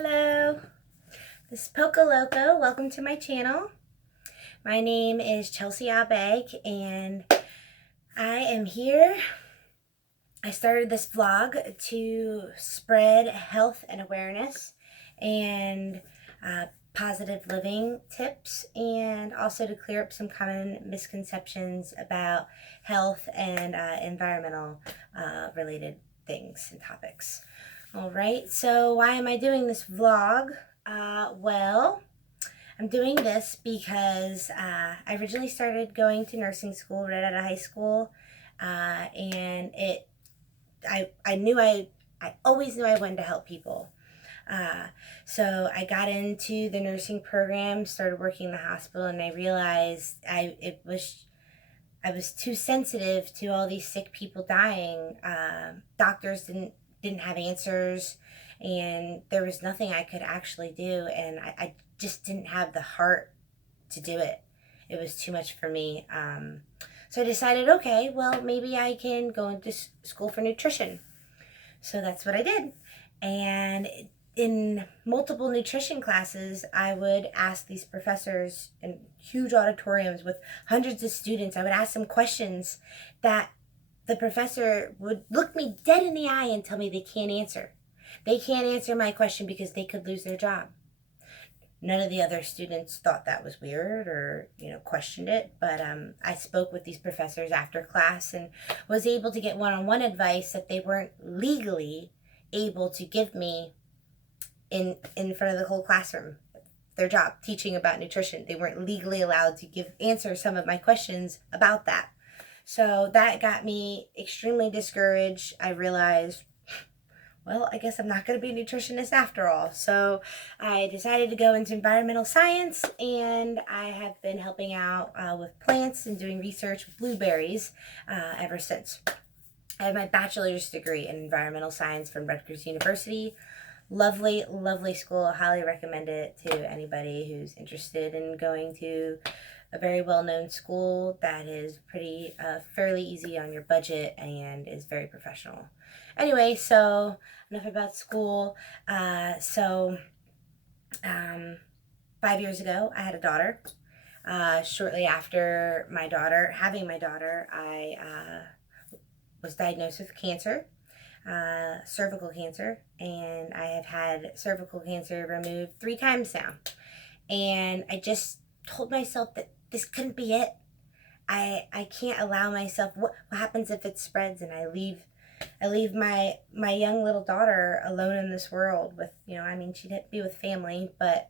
Hello, this is Poco Loco. Welcome to my channel. My name is Chelsea Abeg and I am here. I started this vlog to spread health and awareness and positive living tips, and also to clear up some common misconceptions about health and environmental related things and topics. All right, so why am I doing this vlog? Well, I'm doing this because I originally started going to nursing school right out of high school, and I always knew I wanted to help people. So I got into the nursing program, started working in the hospital, and I realized I was too sensitive to all these sick people dying. Doctors didn't have answers, and there was nothing I could actually do, and I just didn't have the heart to do it. It was too much for me. So I decided, okay, well, maybe I can go into school for nutrition. So that's what I did. And in multiple nutrition classes, I would ask these professors in huge auditoriums with hundreds of students, I would ask them questions that the professor would look me dead in the eye and tell me they can't answer. They can't answer my question because they could lose their job. None of the other students thought that was weird or, questioned it. But I spoke with these professors after class and was able to get one-on-one advice that they weren't legally able to give me in front of the whole classroom. Their job, teaching about nutrition. They weren't legally allowed to answer some of my questions about that. So that got me extremely discouraged. I realized, well, I guess I'm not going to be a nutritionist after all. So I decided to go into environmental science, and I have been helping out with plants and doing research with blueberries ever since. I have my bachelor's degree in environmental science from Rutgers University. Lovely, lovely school. Highly recommend it to anybody who's interested in going to a very well-known school that is pretty fairly easy on your budget and is very professional. Anyway, so enough about school. 5 years ago, I had a daughter. Shortly after having my daughter, I was diagnosed with cancer, cervical cancer, and I have had cervical cancer removed 3 times now. And I just told myself that this couldn't be it. I can't allow myself. What happens if it spreads and I leave my young little daughter alone in this world with, she'd have to be with family, but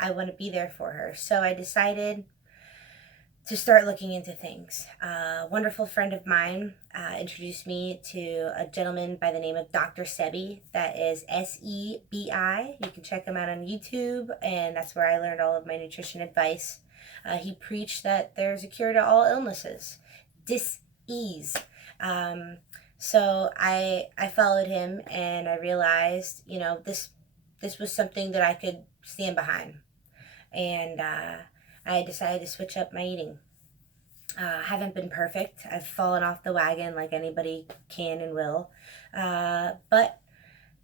I want to be there for her. So I decided to start looking into things. A wonderful friend of mine introduced me to a gentleman by the name of Dr. Sebi. That is Sebi. You can check him out on YouTube, and that's where I learned all of my nutrition advice. He preached that there's a cure to all illnesses, dis-ease. So I followed him, and I realized, this was something that I could stand behind. And I decided to switch up my eating. Haven't been perfect. I've fallen off the wagon like anybody can and will. But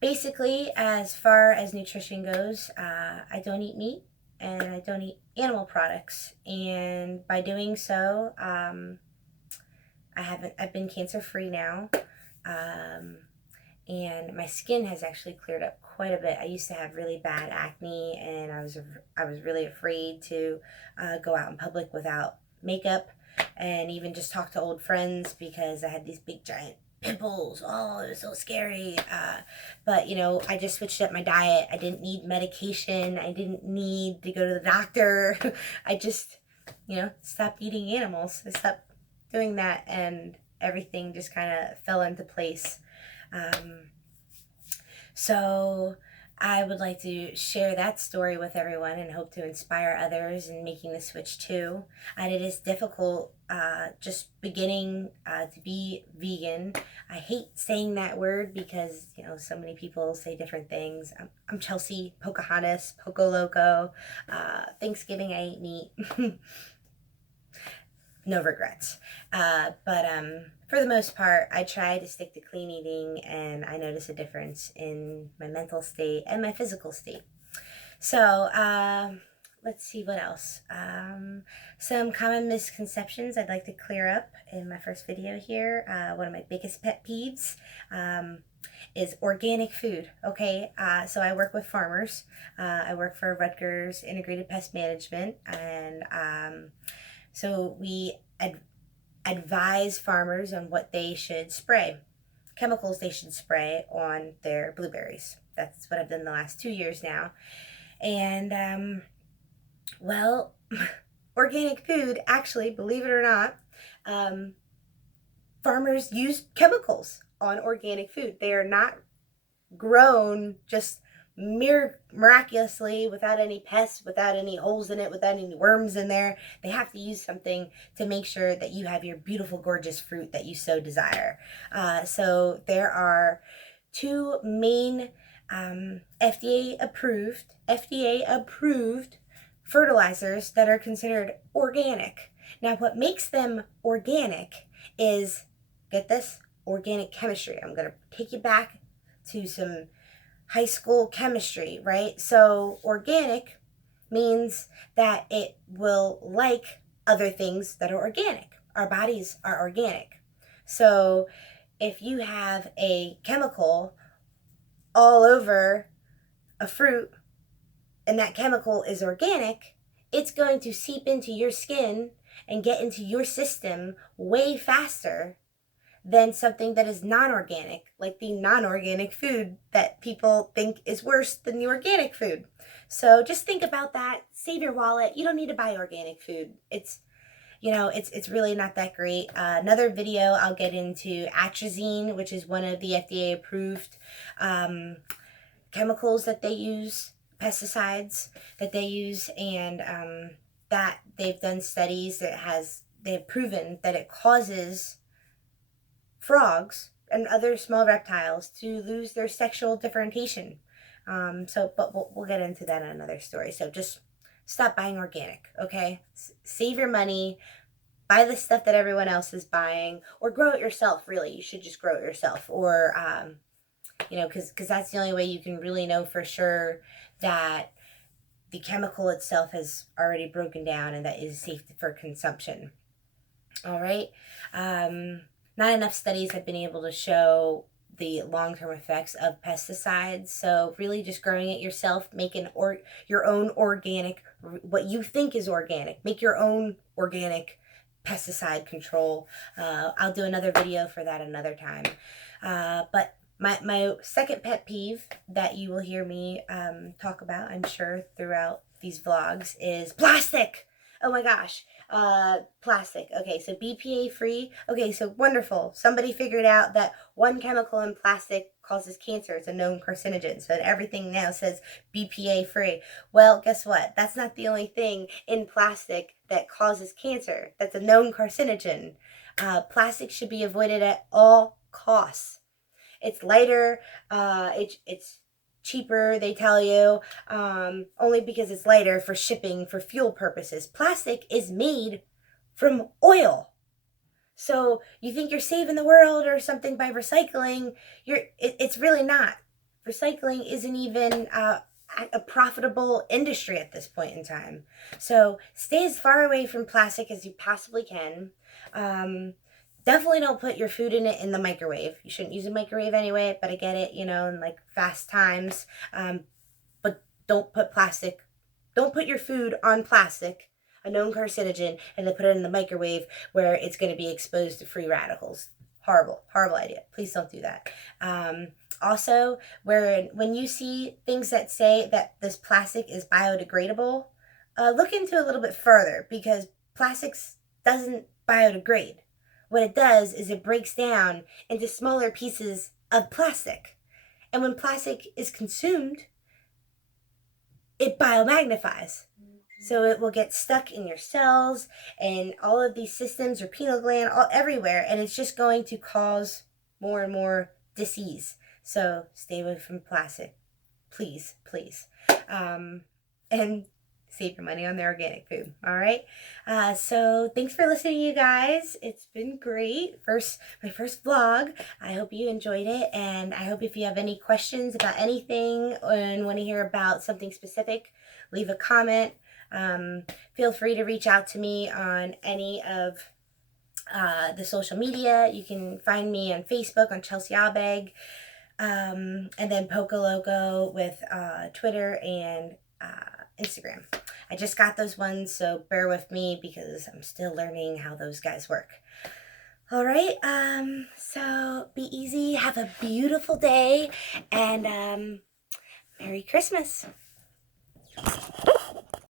basically, as far as nutrition goes, I don't eat meat and I don't eat animal products. And by doing so, I've been cancer-free now. And my skin has actually cleared up quite a bit. I used to have really bad acne, and I was really afraid to go out in public without makeup, and even just talk to old friends because I had these big giant pimples. Oh, it was so scary. But I just switched up my diet. I didn't need medication. I didn't need to go to the doctor. I just stopped eating animals. I stopped doing that, and everything just kind of fell into place. So I would like to share that story with everyone and hope to inspire others in making the switch too. And it is difficult just beginning to be vegan. I hate saying that word because, so many people say different things. I'm Chelsea, Pocahontas, Poco Loco. Thanksgiving I ate meat. no regrets. But for the most part, I try to stick to clean eating, and I notice a difference in my mental state and my physical state. So let's see what else. Some common misconceptions I'd like to clear up in my first video here. One of my biggest pet peeves is organic food. Okay, so I work with farmers. I work for Rutgers Integrated Pest Management, and so we advise farmers on what they should spray, chemicals they should spray on their blueberries. That's what I've done the last 2 years now. And well, organic food, actually, believe it or not, farmers use chemicals on organic food. They are not grown just miraculously without any pests, without any holes in it, without any worms in there. They have to use something to make sure that you have your beautiful, gorgeous fruit that you so desire. So there are two main FDA approved fertilizers that are considered organic. Now, what makes them organic is, get this, organic chemistry. I'm going to take you back to some high school chemistry, right? So organic means that it will like other things that are organic. Our bodies are organic. So if you have a chemical all over a fruit and that chemical is organic, it's going to seep into your skin and get into your system way faster than something that is non-organic, like the non-organic food that people think is worse than the organic food. So just think about that. Save your wallet. You don't need to buy organic food. It's really not that great. Another video I'll get into atrazine, which is one of the FDA approved chemicals that they use, pesticides that they use, and that they've done studies that they've proven that it causes frogs and other small reptiles to lose their sexual differentiation. But we'll get into that in another story. So just stop buying organic, okay? Save your money, buy the stuff that everyone else is buying, or grow it yourself. Really, you should just grow it yourself, or because that's the only way you can really know for sure that the chemical itself has already broken down and that is safe for consumption. All right. Not enough studies have been able to show the long-term effects of pesticides. So really just growing it yourself, making your own organic, what you think is organic, make your own organic pesticide control. I'll do another video for that another time. But my second pet peeve that you will hear me talk about, I'm sure, throughout these vlogs is plastic. Oh my gosh. Plastic. Okay, so BPA free. Okay, so wonderful. Somebody figured out that one chemical in plastic causes cancer. It's a known carcinogen. So everything now says BPA free. Well, guess what? That's not the only thing in plastic that causes cancer. That's a known carcinogen. Plastic should be avoided at all costs. It's lighter. It's cheaper, they tell you, only because it's lighter for shipping, for fuel purposes. Plastic is made from oil. So you think you're saving the world or something by recycling. It's really not. Recycling isn't even a profitable industry at this point in time. So stay as far away from plastic as you possibly can. Definitely don't put your food in it in the microwave. You shouldn't use a microwave anyway, but I get it, in like fast times. But don't put your food on plastic, a known carcinogen, and then put it in the microwave where it's going to be exposed to free radicals. Horrible, horrible idea. Please don't do that. Also, when you see things that say that this plastic is biodegradable, look into it a little bit further, because plastics doesn't biodegrade. What it does is it breaks down into smaller pieces of plastic. And when plastic is consumed, it biomagnifies. So it will get stuck in your cells and all of these systems, your pineal gland, everywhere. And it's just going to cause more and more disease. So stay away from plastic. Please, please. And save your money on the organic food. All right. So thanks for listening, you guys. It's been great. My first vlog. I hope you enjoyed it. And I hope if you have any questions about anything and want to hear about something specific, leave a comment. Feel free to reach out to me on any of the social media. You can find me on Facebook on Chelsea Abeg, and then Poco Loco with Twitter and Instagram. I just got those ones, so bear with me because I'm still learning how those guys work. All right, so be easy, have a beautiful day, and Merry Christmas.